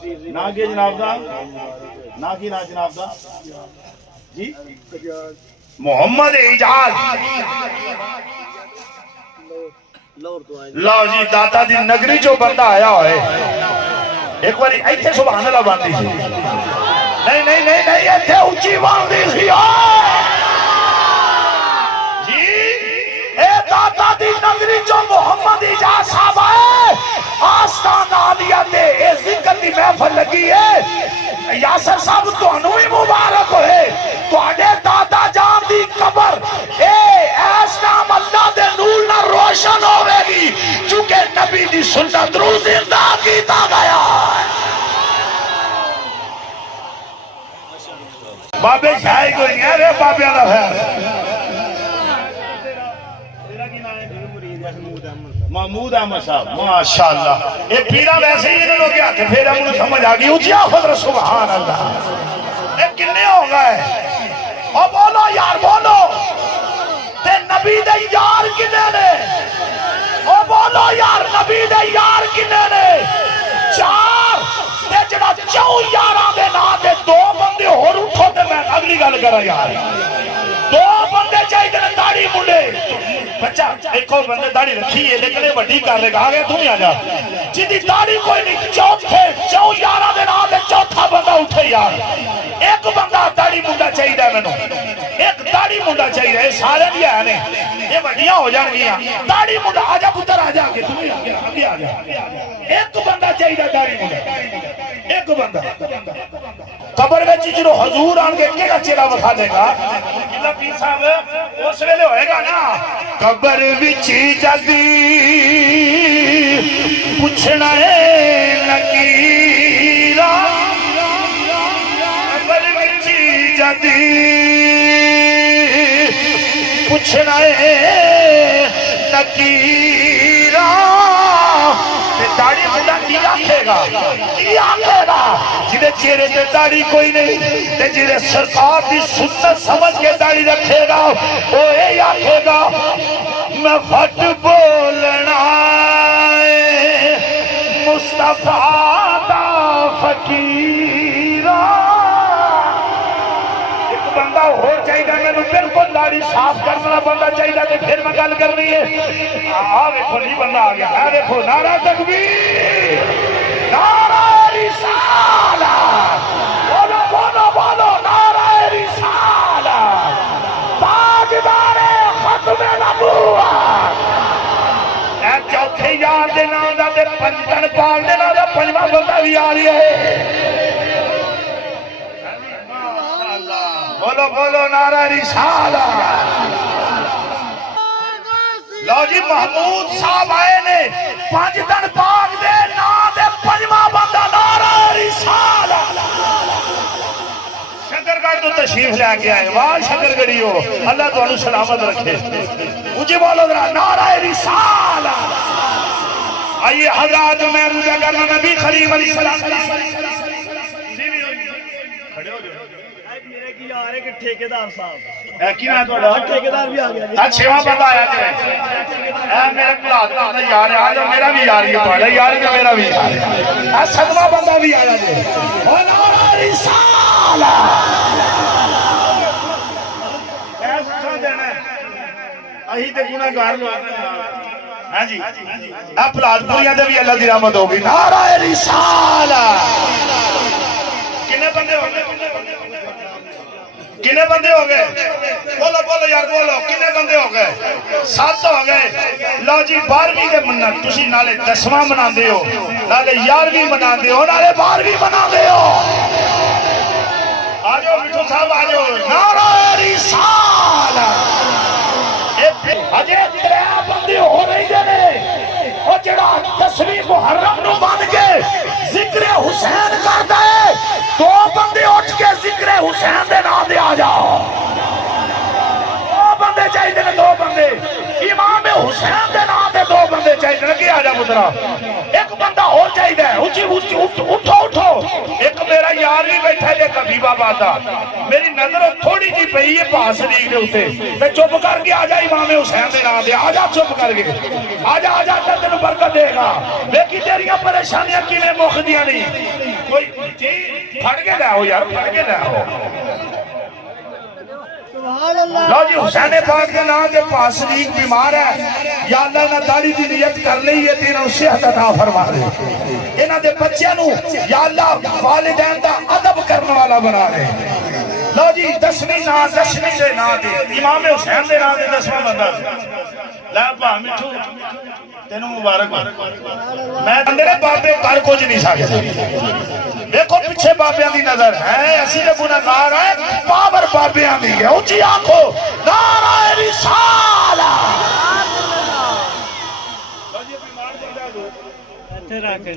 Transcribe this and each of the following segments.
ना के जनाब दा ना की ना जनाब दा जी मोहम्मद इजाज लो जी दाता दी नगरी जो बंदा आया होए एक बार इत्थे सुभान अल्लाह बांधी सी नहीं नहीं नहीं नहीं इत्थे ऊंची बांधी सी जी ए दाता दी नगरी जो मोहम्मद इजाज साहब आए आस्ताना आलिया ते ए जिक्र दी महफिल लगी है यासर साहब तुहानू भी मुबारक होए तुहाडे दादा जान दी कबर ए ऐस नाम अल्लाह दे नूर नाल रोशन होवेगी क्योंकि नबी दी सुन्नत रू जिंदा कीता गया है बाबे शाही कोई नहीं रे बाबे दा खैर महमूद अहमद साहब माशाअल्लाह ये पीरा वैसे ही इन्होंने लोग हाथ फेरा मुझे समझ आ गई ऊंची खुद सुभान अल्लाह ये किन्ने हो गए ओ बोलो यार बोलो ते नबी दे यार किन्ने ने ओ बोलो यार नबी दे यार किन्ने ने चार ते जड़ा चौ यारां दे नाम ते दो बंदे होर उठो ते मैं अगली गल करा यार दो बंदे चाहिए ने दाढ़ी मुंडे बच्चा एक और बंदे दाढ़ी रखी है लेकिन ये बड़ी कर लेगा आगे तू ही आ जा जिदी दाढ़ी कोई नहीं चौथे चौ यारा दे नाम ते चौथा बंदा उठे यार एक बंदा दाढ़ी मुंडा चाहिए मैनू एक दाढ़ी मुंडा चाहिए सारे भी है ने ये बड़ियां हो जाएंगियां दाढ़ी मुंडा आजा पुत्र आजा आगे तू ही आगे आ जा एक बंदा चाहिए दाढ़ी मुंडा एक बंदा कबर में जो हजूर आके केड़ा चेहरा बखा देगा पीर साहब उस वेले होएगा ना कबर विच जदी पूछना है नकीरा कबर विच जदी पूछना है नकीरा दाढ़ी मुंडा की आखेगा जिदे चेहरे ते दाढ़ी कोई नहीं ते जिदे सरकार की सुन्नत समझ के दाढ़ी रखेगा वो ये आखेगा मैं फट बोलना मुस्तफा दा फकीरा एक बंदा हो चाहिए मैंने बिल्कुल दाढ़ी साफ करने वाला बंदा चाहिए तो फिर मैं गल करनी है देखो नहीं बंदा आ गया देखो नारा तकबीर नारा रिसाला बोलो बोलो बोलो नारा रिसाला ताजदारे खत्म नबूवत ए चौथे यार दे नाम दा ते पंजन पाल दे नाम दा पंजवां बंदा भी आ रही है बोलो बोलो नारा रिसाला लो जी महमूद साहब आए ने पांच दिन पाक दे ना दे पंजवां बंदा नारा रिसाला शकरगढ़ तो तशरीफ लेके आए वाह शकरगढ़ियो अल्लाह तुहानू सलामत रखे ऊंची बोलो जरा नारा रिसाला आइए हज़रात मैं रुजा करना नबी करीम अलैहिस्सलाम खड़े हो जाओ यार एक ठेकेदार साहब की ना थोड़ा ठेकेदार भी आ गया छेवां बंदा आया ए मेरे भरा दा यार आ जा मेरा भी यार ये तुम्हारा यार है मेरा भी यार है सदमा बंदा भी आया जे ओ नारा रिसाला ऐसा देना अही ते गुनाहगार लोग हां जी आ फलादपुरिया दे भी अल्लाह दी रहमत होगी नारा रिसाला कितने बंदे हो गए कितने बंदे हो गए बोलो बोलो यार बोलो कितने बंदे हो गए 7 हो गए लो जी 12वीं दे मन्नत तुसी नाले 10वां मनांदे हो नाले 11वीं मनांदे हो नाले 12वीं मनांदे हो आ जाओ मिठू साहब आ जाओ नारा रिसाला अजे 3 बंदे हो रही ने ओ जेड़ा 10वीं मुहर्रम नु बन के जिक्र हुसैन करदा है 2 बंदे उठ के जिक्र हुसैन दे नाम दे आ जाओ 2 बंदे चाहिए ने 2 बंदे इमाम हुसैन दे नाम दे 2 बंदे चाहिए ने कि आ जा पुत्रा एक बंदा हो चाहिए उची उची उठो उठो। एक मेरा यार भी बैठा है कबीबाबाद दा, मेरी नजर थोड़ी जी पई है भास शरीफ के उत्ते, मैं चुप करके आ जा इमाम हुसैन दे नाम दे, आ जा चुप करके आ जा तेन बरकत देगा। देखी तेरिया परेशानियां किवें मुकदियां नहीं। कोई फड़ के लाओ यार, फड़ के लाओ। लो जी हुसैन पाक के नाम से पास शरीफ बीमार है, या अल्लाह ने दाढ़ी की नियत कर ली है ते इन्हां नूं सेहत अता फरमा दे। इन्हां दे बच्चों नूं या अल्लाह वालिदैन दा अदब करने वाला बना दे। लो जी 10वीं दे नाम दे इमाम हुसैन दे नाम दे 10वां बंदा ला भा मिठू तेनू मुबारक। मैं अंदर बाबे कर कुछ नहीं सकते। देखो पीछे बाबियां दी नजर है, असीं ते गुनाहगार है, पावर बाबियां दी है। ऊंची आंखो नारा रिसाला।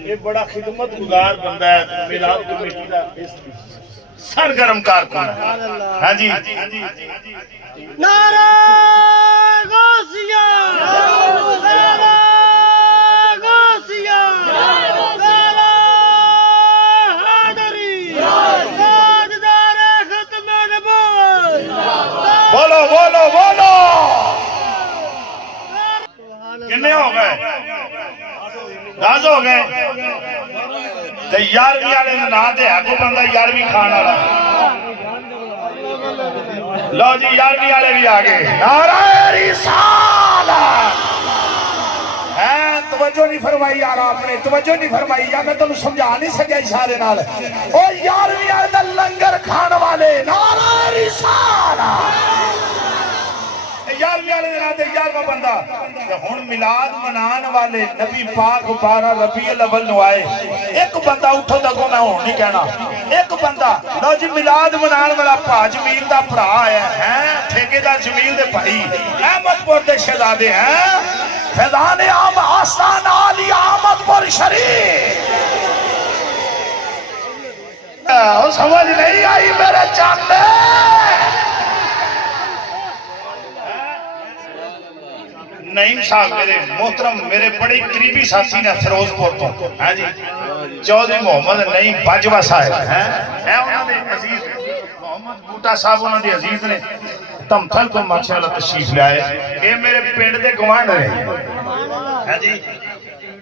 ये बड़ा खिदमतगुजार बंदा है, मिलाद कमेटी दा सरगर्म कारकुन है। हाँ जी नारा गौसिया, नारा गौसिया, नारा हैदरी, ताजदार खत्म नबूवत। बोलो बोलो बोलो। कितने हो गए? 10 हो गए। 11वीं वाले ना ते है कोई बंदा 11वीं खान वाला। लो जी 11वीं वाले भी आ गए। नारा रिसालत है। तवज्जो नहीं फरमाई यार, आपने तवज्जो नहीं फरमाई यार, मैं तुम समझा नहीं सकिया इशारे नाल। ओ 11वीं वाले दा लंगर खाने वाले नारा रिसालत। 11वीं वाले दिन 11वां बंदा हुण मिलाद मनाने वाले नबी पाक 12 रबीउल अव्वल नु आए। एक बंदा उठो दगो, मैं हुण नहीं कहना। एक बंदा लो जी मिलाद मनाने वाला भा जमील दा भरा आया है, ठेकेदार जमील दे भाई अहमदपुर दे शहजादे हैं, फैजान आम आस्ताना अली अहमदपुर शरीफ। समझ नहीं आई मेरे चांदे। नहीं साहब मेरे मोहतरम, मेरे बड़े करीबी साथी ने फिरोजपुर तो है जी, चौधरी मोहम्मद नहीं बाजवा साहब हैं, उन्होंने अजीज मोहम्मद बूटा साहब उन्होंने अजीज ने धमथल को माशाअल्लाह तशरीफ लाए। ये मेरे पिंड के गवांढ रहे हैं जी।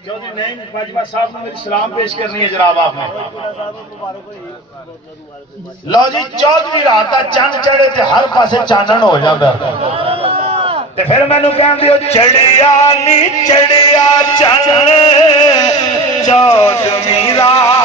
चौधरी नहीं बाजवा साहब ने मेरी सलाम पेश करनी है जनाब आपने। लो जी चौधरी रात का चंद चढ़े तो हर पासे चानन हो जाता, ते फिर मैनू कहंदे हो चढ़िया नी चढ़िया चढ़ चौधरी रात